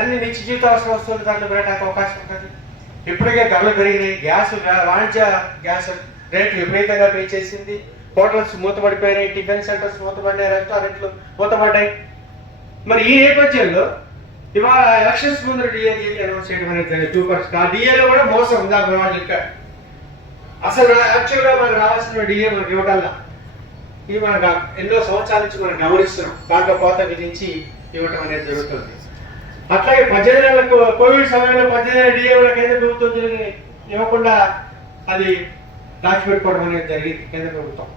అన్ని నిత్య జీవితావసర వస్తువుల ధరలు పెరగడానికి అవకాశం ఉంటుంది. ఇప్పటికే ధరలు పెరిగినాయి. గ్యాస్ వాణిజ్య గ్యాస్ రేట్లు విపరీతంగా పెంచేసింది. హోటల్స్ మూతపడిపోయినాయి, టిఫిన్ సెంటర్స్ మూతపడినాయి, రెస్టారెంట్లు మూతపడ్డాయి. మరి ఈ నేపథ్యంలో ఇవాళ ఎలక్షన్స్ ముందు డిఏ అనౌన్స్ చేయడం అనేది 2%. ఆ డిఏలో కూడా మోసం ఉందా వాళ్ళు చెప్పారు. అసలు యాక్చువల్గా మనకు రావాల్సిన డిఏ మనకి ఇవ్వగల ఇది మనకు ఎన్నో సంవత్సరాల నుంచి మనం గమనిస్తున్నాం. దాంట్లో కోత విధించి ఇవ్వటం అనేది జరుగుతుంది. అట్లాగే 18 నెలలకు కోవిడ్ సమయంలో 18 డిఏ కేంద్ర ప్రభుత్వం ఇవ్వకుండా అది దాచిపెట్టుకోవడం అనేది జరిగింది కేంద్ర ప్రభుత్వం.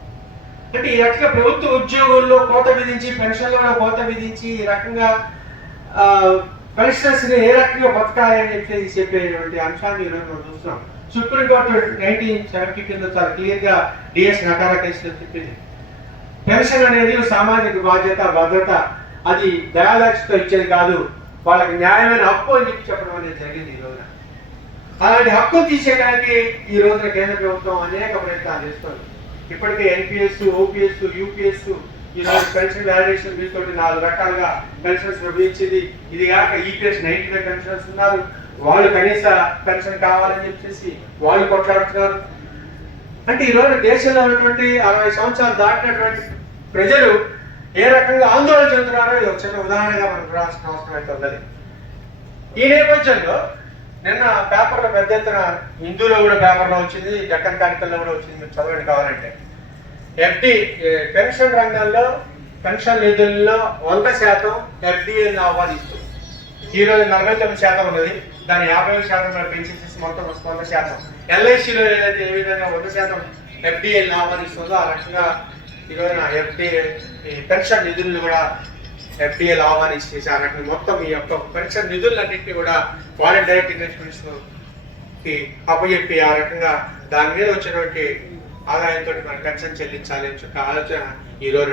అంటే ఈ రకంగా ప్రభుత్వ ఉద్యోగుల్లో కోత విధించి, పెన్షన్లో కోత విధించి, ఈ రకంగా పెన్షనర్స్ ఏ రకంగా బతకాలని చెప్పేటువంటి అంశాన్ని ఈరోజు మనం చూస్తున్నాం. సుప్రీంకోర్టు 1970 కింద చాలా క్లియర్ గా డిఎస్ నకారా కేసులో చెప్పింది. పెన్షన్ అనేది సామాజిక బాధ్యత, భద్రత, అది దయాదాక్షితో ఇచ్చేది కాదు, వాళ్ళకి న్యాయమైన హక్కు అని చెప్పడం అనేది జరిగింది. ఈ రోజున అలాంటి హక్కు తీసేయడానికి ఈ రోజున కేంద్ర ప్రభుత్వం అనేక ప్రయత్నాలు చేస్తుంది. ఇప్పటికే ఎన్పిఎస్, ఓపీఎస్, యూపీఎస్, ఈరోజు పెన్షన్ వాల్యుయేషన్ వీటితో 4 రకాలుగా పెన్షన్స్ విభజించింది. ఇది కాక ఈపీఎస్ 95 పెన్షనర్స్ ఉన్నారు. వాళ్ళు కనీస పెన్షన్ కావాలని చెప్పేసి వాళ్ళు కొట్లాడుతున్నారు. అంటే ఈరోజు దేశంలో ఉన్నటువంటి 60 సంవత్సరాలు దాటినటువంటి ప్రజలు ఏ రకంగా ఆందోళన చెందుతున్నారో ఇది ఒక చిన్న ఉదాహరణగా మనం చూడాల్సిన అవసరం అయితే ఉన్నది. ఈ నేపథ్యంలో నిన్న పేపర్లో పెద్ద ఎత్తున, హిందూలో కూడా పేపర్లో వచ్చింది, డక్కన్ క్రానికల్లో కూడా వచ్చింది, మీరు చదవండి కావాలంటే. ఎఫ్డి పెన్షన్ రంగంలో పెన్షన్ నిధుల్లో 100% ఎఫ్డిఏని ఆహ్వానిస్తుంది. ఈ రోజు 49% ఉన్నది, దాన్ని 50% పెంచేసేసి మొత్తం 100%. ఎల్ఐసిలో ఏదైతే ఏ విధంగా 100% ఎఫ్డిఏని ఆహ్వానిస్తుందో ఆ రకంగా ఈ రోజున ఎఫ్డిఏ పెన్షన్ నిధులను కూడా ఎఫ్డిఏలు ఆహ్వానించేసి ఆ రకంగా మొత్తం ఈ యొక్క పెన్షన్ నిధులన్నింటినీ కూడా ఫారెన్ డైరెక్ట్ ఇన్వెస్ట్మెంట్స్ కి అప్పచెప్పి ఆ రకంగా దాని మీద వచ్చినటువంటి ఆదాయంతో మన పెన్షన్ చెల్లించాలి అని చెప్పి ఆలోచన ఈ రోజు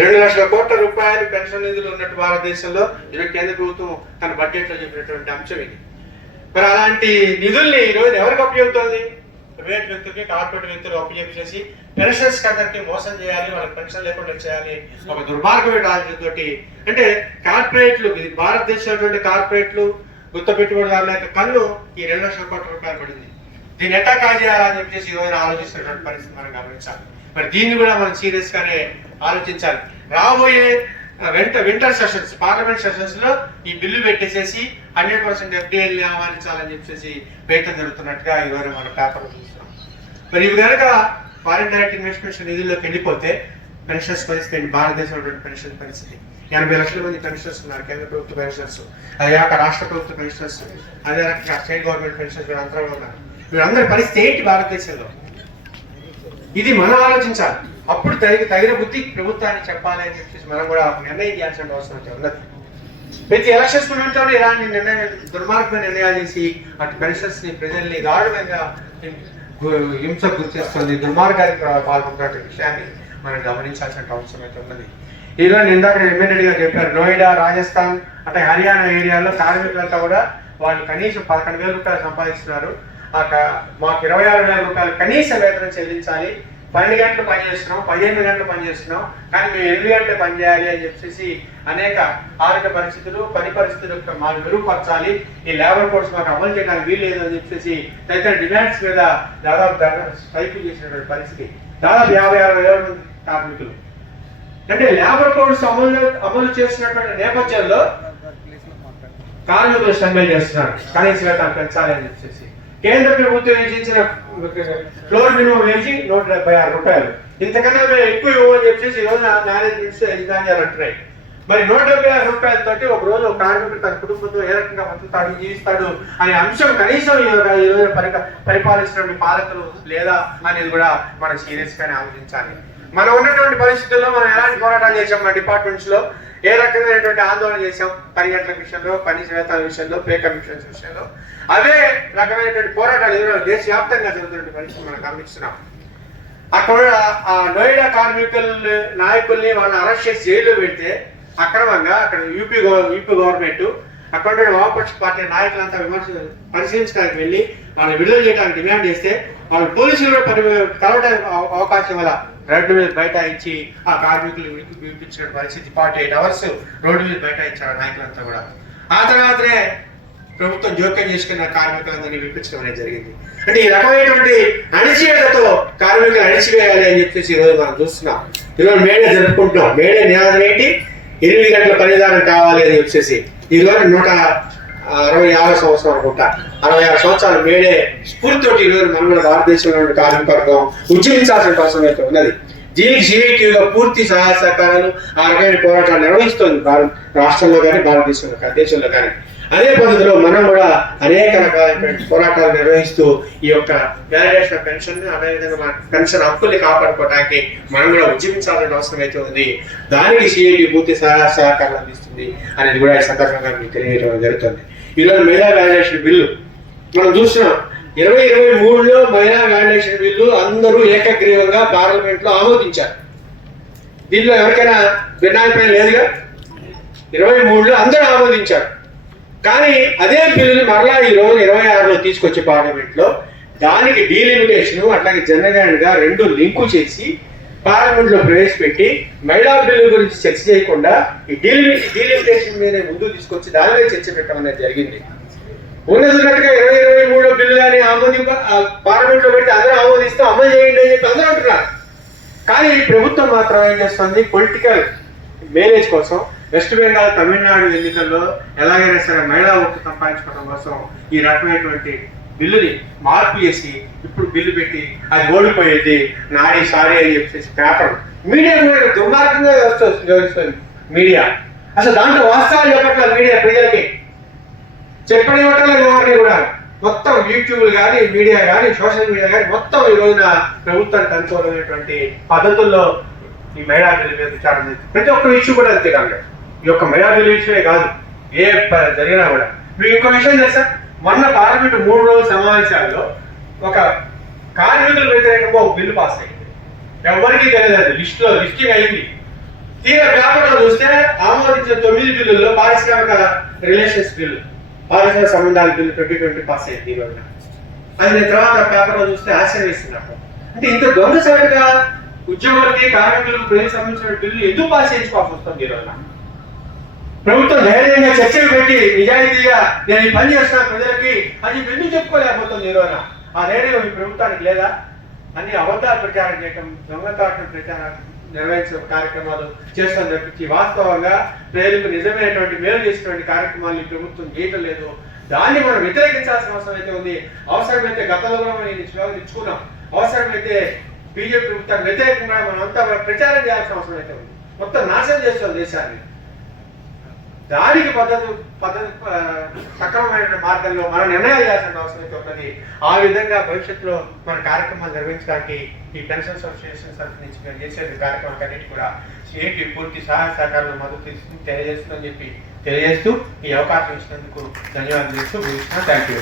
2 లక్షల కోట్ల రూపాయలు పెన్షన్ నిధులు ఉన్నట్టు భారతదేశంలో ఈరోజు కేంద్ర ప్రభుత్వం తన బడ్జెట్ లో చెప్పినటువంటి అంశం ఇది. మరి అలాంటి నిధుల్ని ఈ రోజు ఎవరికి అప్పచెబుతోంది? ప్రైవేట్ వ్యక్తులకి, కార్పొరేట్ వ్యక్తులు అప్పచెప్పేసి పెన్షన్స్ అందరికీ మోసం చేయాలి, వాళ్ళకి పెన్షన్ లేకుండా చేయాలి, ఒక దుర్మార్గమైన రాజకీయంతో. అంటే కార్పొరేట్లు, భారతదేశంలో కార్పొరేట్లు, గుత్త పెట్టుబడిదారుల యొక్క కన్ను ఈ 2 లక్షల కోట్ల రూపాయలు పడింది. దీన్ని ఎట్టా కాజేయాలని చెప్పేసి ఈ రోజున ఆలోచిస్తున్నటువంటి పరిస్థితి మనం గమనించాలి. మరి దీన్ని కూడా మనం సీరియస్ గానే ఆలోచించాలి. రాబోయే వింటర్ సెషన్స్, పార్లమెంట్ సెషన్స్ లో ఈ బిల్లు పెట్టేసేసి 100% ఎఫ్డిఏని ఆహ్వానించాలని చెప్పేసి ప్రయత్నం జరుగుతున్నట్టుగా ఈ రోజు మన పేపర్ చూస్తున్నాం. మరి ఇవి కనుక ఫారిన్ డైరెక్ట్ ఇన్వెస్ట్మెంట్స్ నిధుల్లోకి వెళ్ళిపోతే పెన్షన్స్ పరిస్థితి, భారతదేశంలో పెన్షన్ పరిస్థితి 80 లక్షల మంది పెన్షనర్స్ ఉన్నారు, కేంద్ర ప్రభుత్వ పెన్షనర్స్, అదే కాక రాష్ట్ర ప్రభుత్వ పెన్షనర్స్, అదే రకంగా స్టేట్ గవర్నమెంట్ పెన్షనర్స్ అంతరంగా ఉన్నారు. వీళ్ళందరి పరిస్థితి ఏంటి భారతదేశంలో? ఇది మనం ఆలోచించాలి. అప్పుడు తగిన బుద్ధి ప్రభుత్వాన్ని చెప్పాలి అని చెప్పేసి మనం కూడా నిర్ణయం చేయాల్సిన అవసరం ఉన్నది. ప్రతి ఎలక్షన్స్ ముందు ఇలాంటి దుర్మార్గమైన నిర్ణయాలు చేసి అటు పెన్షన్స్ ని, ప్రజల్ని దారుణంగా హింసకు గురి చేస్తుంది, దుర్మార్గానికి పాల్గొంటున్న విషయాన్ని మనం గమనించాల్సిన అవసరం అయితే ఉన్నది. ఈరోజు ఇందాక ఎమ్మెల్యేడ్ గా చెప్పారు, నోయిడా, రాజస్థాన్, అంటే హర్యానా ఏరియాలో కార్మికులంతా కూడా వాళ్ళు కనీసం 11,000 రూపాయలు సంపాదిస్తున్నారు. మాకు 26,000 రూపాయలు కనీస వేతనం చెల్లించాలి, 12 గంటలు పనిచేస్తున్నాం, 15 గంటలు పనిచేస్తున్నాం, కానీ మేము 8 గంటలు పనిచేయాలి అని చెప్పేసి అనేక ఆరోగ్య పరిస్థితులు, పని పరిస్థితులు మాకు మెరుగుపరచాలి, ఈ లేబర్ కోడ్స్ మాకు అమలు చేయడానికి వీల్లేదు అని చెప్పేసి తదితర డిమాండ్స్ మీద దాదాపు స్ట్రైక్ చేసినటువంటి పరిస్థితి. దాదాపు 56,000 మంది కార్మికులు. అంటే లేబర్ కోడ్స్ అమలు చేసినటువంటి నేపథ్యంలో కార్మికులు సమ్మె చేస్తున్నారు, కనీస వేతనం పెంచాలి అని చెప్పేసి. కేంద్ర ప్రభుత్వం విధించిన ఫ్లోర్ మినిమం వేజ్ 176 రూపాయలు, ఇంతకన్నా మేము ఎక్కువ ఇవ్వని చెప్పేసి ఈ రోజు మేనేజ్మెంట్స్ యజమాన్యాలు అంటున్నాయి. మరి 176 రూపాయలతోటి ఒక రోజు ఒక కార్మికుడు తన కుటుంబంతో ఏ రకంగా బతుకుతాడు, జీవిస్తాడు అనే అంశం కనీసం ఈ రోజు పరిపాలిస్తున్న పాలకులు లేదా అనేది కూడా మనం సీరియస్ గానే ఆలోచించాలి. మనం ఉన్నటువంటి పరిస్థితుల్లో మనం ఎలాంటి పోరాటాలు చేసాం, మన డిపార్ట్మెంట్స్ లో ఏ రకమైనటువంటి ఆందోళన చేసాం, 10 గంటల విషయంలో, కనీస వేతనాల విషయంలో, పే కమిషన్స్ విషయంలో, అవే రకమైనటువంటి పోరాటాలు దేశవ్యాప్తంగా జరుగుతున్న పరిస్థితి మనం గమనిస్తున్నాం. అక్కడ ఆ నోయిడా కార్మికుల నాయకుల్ని వాళ్ళని అరెస్ట్ చేసి జైల్లో పెడితే అక్రమంగా అక్కడ యూపీ గవర్నమెంట్ అక్కడ వామపక్ష పార్టీ నాయకులంతా పరిశీలించడానికి వెళ్ళి వాళ్ళని విడుదల చేయడానికి డిమాండ్ చేస్తే వాళ్ళు పోలీసులు కలవడానికి అవకాశం వల్ల రోడ్డు మీద బైఠాయించి ఆ కార్మికులు వినిపించిన పరిస్థితి. 48 అవర్స్ రోడ్డు మీద బైఠాయించారు నాయకులంతా కూడా. ఆ తర్వాతనే ప్రభుత్వం జోక్యం చేసుకున్న కార్మికులందరినీ విప్పించడం అనేది జరిగింది. అంటే ఈ రకమైనటువంటి అణిచివేతతో కార్మికులు అణిచివేయాలి అని చెప్పేసి ఈరోజు మనం చూస్తున్నాం. ఈరోజు మేడే జరుపుకుంటున్నాం. మేడే నినాదం ఏంటి? 8 గంటల పనిదానం కావాలి అని చెప్పేసి. ఈరోజు 166 సంవత్సరం అనుకుంటా, 66 సంవత్సరాలు మేడే స్ఫూర్తితోటి ఈరోజు మన భారతదేశంలో కార్మిక వర్గం ఉద్యమించాల్సిన అవసరం అయితే ఉన్నది. దీనికి సిఐటియుగా పూర్తి సహాయ సహకారాలు ఆ రకమైన పోరాటాలు నిర్వహిస్తోంది రాష్ట్రంలో కానీ భారతదేశంలో కానీ దేశంలో కానీ. అదే పద్ధతిలో మనం కూడా అనేక రకాలైన పోరాటాలు నిర్వహిస్తూ ఈ యొక్క వ్యాలిడేషన్ పెన్షన్ అదేవిధంగా మన పెన్షన్ హక్కుల్ని కాపాడుకోవడానికి మనం కూడా ఉద్యమించాల్సిన అవసరం అయితే ఉంది. దానికి సిఐటి పూర్తి సహకారం అందిస్తుంది అనేది కూడా ఈ సందర్భంగా మీకు తెలియజేయడం జరుగుతుంది. ఈరోజు మహిళా వ్యాలిడేషన్ బిల్లు మనం చూస్తున్నాం. 2023లో మహిళా వ్యాలిడేషన్ బిల్లు అందరూ ఏకగ్రీవంగా పార్లమెంట్ లో ఆమోదించారు. దీనిలో ఎవరికైనా భిన్నాభిప్రాయం లేదుగా. 23లో అందరూ ఆమోదించారు. కానీ అదే బిల్లుని మరలా ఈ రోజు 26లో తీసుకొచ్చి పార్లమెంట్ లో దానికి డీలిమిటేషన్ అట్లాగే జనరల్ గా 2 లింకు చేసి పార్లమెంట్ లో ప్రవేశపెట్టి మహిళా బిల్లు గురించి చర్చ చేయకుండా ఈ డీలిమిటేషన్ మీద ముందుకు తీసుకొచ్చి దాని మీద చర్చ పెట్టడం అనేది జరిగింది. ఉన్నట్టుగా 2023లో బిల్లు కానీ పార్లమెంట్ లో పెట్టి అందరూ ఆమోదిస్తే అమలు చేయండి అని చెప్పి అందరూ అంటున్నారు. కానీ ప్రభుత్వం మాత్రం ఏం చేస్తుంది? పొలిటికల్ మేనేజ్ కోసం వెస్ట్ బెంగాల్ తమిళనాడు ఎన్నికల్లో ఎలాగైనా సరే మహిళా ఓట్లు సంపాదించుకోవడం కోసం ఈ రకమైనటువంటి బిల్లుని మార్పు చేసి ఇప్పుడు బిల్లు పెట్టి అది ఓడిపోయేది నాడి సారీ అని చెప్పేసి పేపర్ మీడియా కూడా దుర్మార్గంగా వ్యవహరిస్తుంది. మీడియా అసలు దాంట్లో వాస్తవాలు చెప్పట్లేదు. మీడియా ప్రజలకి చెప్పని ఇవ్వట్లేదు. ఎవరిని కూడా మొత్తం యూట్యూబ్లు కానీ మీడియా కానీ సోషల్ మీడియా కానీ మొత్తం ఈ రోజున ప్రభుత్వానికి అనుకూలమైనటువంటి పద్ధతుల్లో ఈ మహిళా బిల్లు మీద విచారణ చేస్తుంది. ప్రతి ఒక్క ఇష్యూ కూడా అంతే కాదు. ఈ యొక్క మహిళా బిల్లు విషయమే కాదు, ఏ జరిగినా కూడా. మీకు ఇంకో విషయం తెలుసా? మొన్న పార్లమెంట్ 3 రోజుల సమావేశాల్లో ఒక కార్మికుల వ్యతిరేకంగా ఒక బిల్లు పాస్ అయింది. ఎవరికి తెలియదు. అది లిస్టింగ్ అయింది. తీరా పేపర్లో చూస్తే ఆమోదించిన 9 బిల్లుల్లో పారిశ్రామిక రిలేషన్స్ బిల్లు, పారిశ్రామిక సంబంధాల బిల్లు 2020 పాస్ అయింది. ఈ రోజున అది తర్వాత పేపర్లో చూస్తే ఆశ్చర్యం వేస్తున్నట్టు. అంటే ఇంత దొంగసారిగా ఉద్యోగులకి కార్మికులకు ప్రజలకు సంబంధించిన బిల్లు ఎందుకు పాస్ చేయించుకోవాల్సి వస్తుంది? ఈ రోజున ప్రభుత్వం ధైర్యంగా చర్చలు పెట్టి నిజాయితీగా నేను ఈ పని చేస్తున్నా ప్రజలకి అది ఎందుకు చెప్పుకోలేకపోతుంది? ఈ రోజున ఆ ధైర్యం ఈ ప్రభుత్వానికి లేదా? అన్ని అబద్ధాలు ప్రచారం చేయటం, దొంగతాటం ప్రచారం నిర్వహించిన కార్యక్రమాలు చేస్తాం తప్పించి వాస్తవంగా ప్రజలకు నిజమైనటువంటి మేలు చేసినటువంటి కార్యక్రమాలు ఈ ప్రభుత్వం చేయటం లేదు. దాన్ని మనం వ్యతిరేకించాల్సిన అవసరం అయితే ఉంది. అవసరమైతే గతంలో కూడా మనం ఇచ్చుకున్నాం. అవసరమైతే బీజేపీ ప్రభుత్వానికి వ్యతిరేకంగా మనం అంతా ప్రచారం చేయాల్సిన అవసరం అయితే ఉంది. మొత్తం నాశనం చేస్తాం దేశాన్ని. దానికి సక్రమమైన మార్గంలో మనం నిర్ణయాలు చేయాల్సిన అవసరం అయితే ఉన్నది. ఆ విధంగా భవిష్యత్తులో మన కార్యక్రమాలు నిర్వహించడానికి ఈ పెన్షన్ అసోసియేషన్ తరఫు నుంచి మేము చేసే కార్యక్రమాలన్నిటి కూడా సిఐటి పూర్తి సహాయ సహకారాలు మద్దతు తెలియజేస్తుందని చెప్పి తెలియజేస్తూ ఈ అవకాశం ఇచ్చినందుకు ధన్యవాదాలు చేస్తూ థ్యాంక్ యూ.